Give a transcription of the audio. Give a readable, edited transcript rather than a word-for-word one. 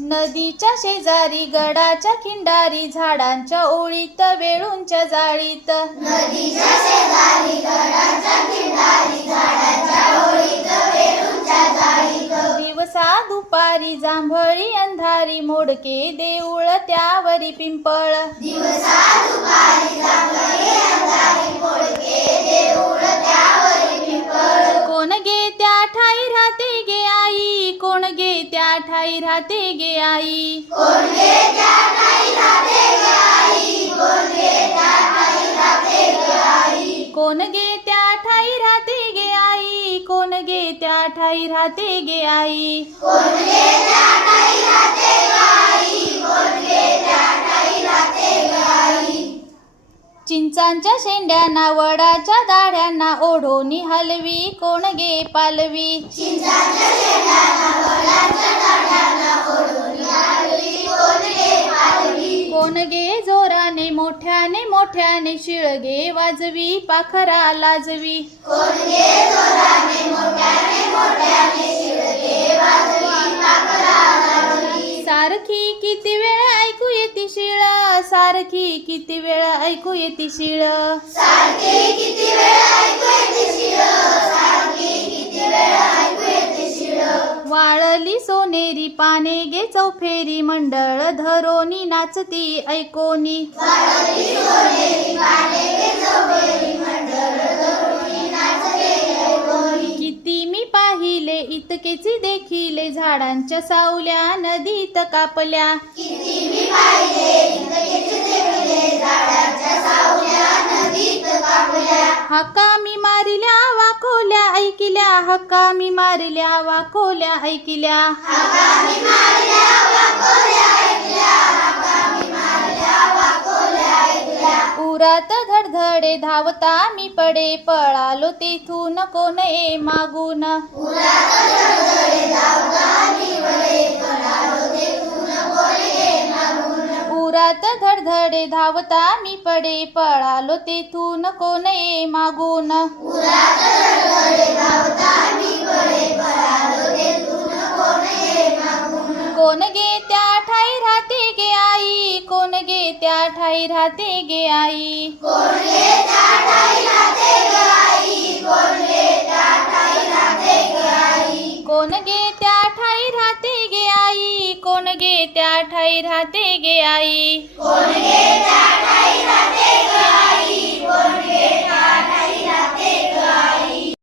नदीच्या शेजारी गडाच्या खिंडारी झाडांच्या ओळीत वेळूंच्या जाळीत नदीच्या शेजारी गडाच्या खिंडारी झाडाच्या ओळीत वेळूंच्या जाळीत दिवसा दुपारी जांभळी अंधारी मोडके देऊळ त्यावरी पिंपळ दिवसा दुपारी जांभळी अंधारी मोडके देऊळ त्यावरी पिंपळ कोण गे त्या ठाई राहते गे आई कोण गे त्या ठाई राहते गे आई कोण गे त्या ठाई राहते गे आई कोण गे त्या ठाई राहते गे आई कोण गे त्या ठाई राहते गे आई कोण गे त्या ठाई राहते गे आई कोण गे त्या ठाई राहते गे आई कोण गे त्या ठाई राहते गे आई चिंचांच्या शेंड्यांना वडाच्या दाढ्यांना ओढोनी हलवी कोण गे पालवी चिंचाच्या शेंड्यांना वडाच्या दाढ्यांना ओढून हलवी कोण गे पालवी कोण गे जोराने मोठ्याने मोठ्याने शिळगे वाजवी पाखरा लाजवी कोण गे जोराने मोठ्याने मोठ्याने शिळगे वाजवी पाखरा लाजवी सारखी किती वेळ ऐकू येती शिळ सारखी किती वेळ ऐकू येती शिळ सारखी किती वेळ ऐकू येते शिळ सारखी किती वेळ ऐकू येते शिळ वाळली सोनेरी पाने गे चौफेरी मंडळ धरोनी नाचती ऐकोनी वाळली सोनेरी पाने गे चौफेरी मंडळ धरोनी नाचते ऐकोनी किती मी पाहिले इतकेची देखिले झाडांच्या सावल्या नदीत कापल्या किती मी पाहिले इतकेच देखले झाडाच्या सावल्या नदीत कापल्या हक्का मी मारिल्या वाकोल्या ऐकिल्या हक्का मी मारिल्या वाकोल्या ऐकिल्या हाकामी मारल्या वाकोल्या ऐकल्या हाकामी मारल्या वाकोल्या ऐकल्या उरात धडधडे धावता मी पडे पळालो तेथून कोण ये मागून उरात धडधडे धावता मी वळे पळालो तेथून कोण ये मागून उरात धडधडे धावता मी पडे पळालो तेथून कोण ये मागून उरात धडधडे धावता मी वळे पळालो तेथून कोण ये मागून कोण गे त्या ठाई राहते गे आई कोण गे त्या ठाई राहते गे आई कोण गे त्या ठाई राहते गे आई कोण गे त्या ठाई राहते गे आई कोण गे त्या ठाई राहते गे आई कोण गे त्या ठाई राहते गे आई कोण गे त्या ठाई राहते